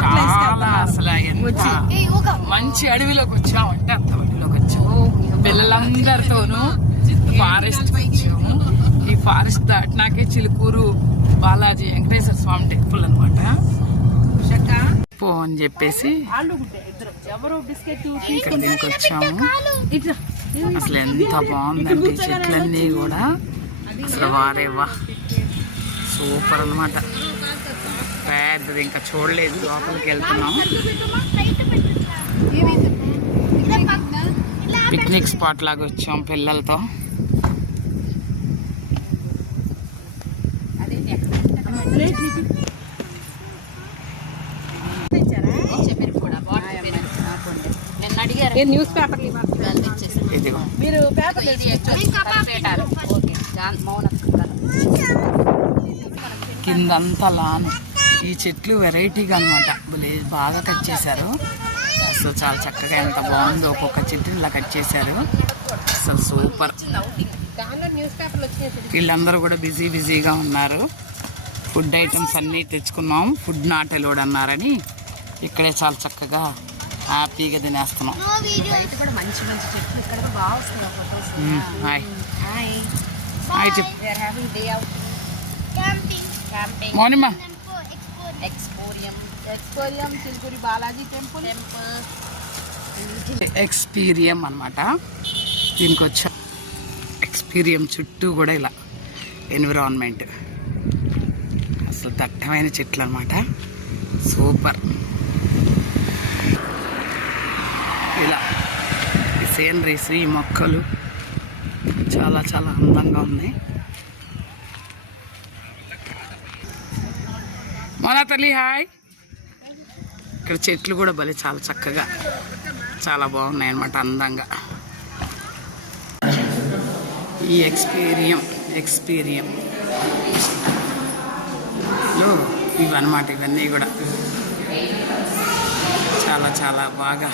చాలా అసలు ఎంత మంచి అడవిలోకి వచ్చామంటే అంత అడవిలోకి వచ్చాము. పిల్లలందరితోనూ ఫారెస్ట్ వచ్చాము. ఈ ఫారెస్ట్ దాటినాకే చిలుకూరు బాలాజీ వెంకటేశ్వర స్వామి టెంపుల్ అనమాట. పో అని చెప్పేసి ఇక్కడ దీనికి వచ్చాము. అసలు ఎంత బాగుందంటే చెట్లన్నీ కూడా అసలు వారేవా సూపర్ అనమాట. పెద్దది ఇంకా చూడలేదు, లోపలికి వెళ్తున్నాం. పిక్నిక్ స్పాట్ లాగా వచ్చాం పిల్లలతో. న్యూస్ పేపర్ కిందంతా లాను. ఈ చెట్లు వెరైటీగా అనమాట, బాగా కట్ చేశారు. అసలు చాలా చక్కగా ఎంత బాగుందో. ఒక్కొక్క చెట్టుని ఇలా కట్ చేశారు. అసలు సూపర్. వీళ్ళందరూ కూడా బిజీగా ఉన్నారు. ఫుడ్ ఐటమ్స్ అన్నీ తెచ్చుకున్నాం. ఫుడ్ నాట్ అలౌడ్ అన్నారని ఇక్కడే చాలా చక్కగా హ్యాపీగా తినేస్తున్నాం. మౌనిమా చిలుకూరి బాలాజీ టెంపుల్ ఎక్స్పీరియం అనమాట. దీనికి వచ్చా ఎక్స్పీరియం చుట్టూ కూడా ఇలా ఎన్విరాన్మెంట్ అసలు దట్టమైన చెట్లు అనమాట. సూపర్. ఇలా ఈ సీనరీస్, ఈ మొక్కలు చాలా చాలా అందంగా ఉన్నాయి. మోనా తల్లి హాయ్. ఇక్కడ చెట్లు కూడా భలే చాలా చక్కగా చాలా బాగున్నాయి అన్నమాట, అందంగా. ఈ ఎక్స్పీరియం ఇవన్నమాట. ఇవన్నీ కూడా చాలా చాలా బాగా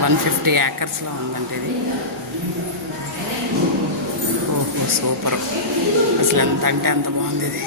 150 ఏకర్స్లో ఉందంటే ఇది. ఓహో సూపర్. అసలు ఎంత అంటే అంత బాగుంది ఇది.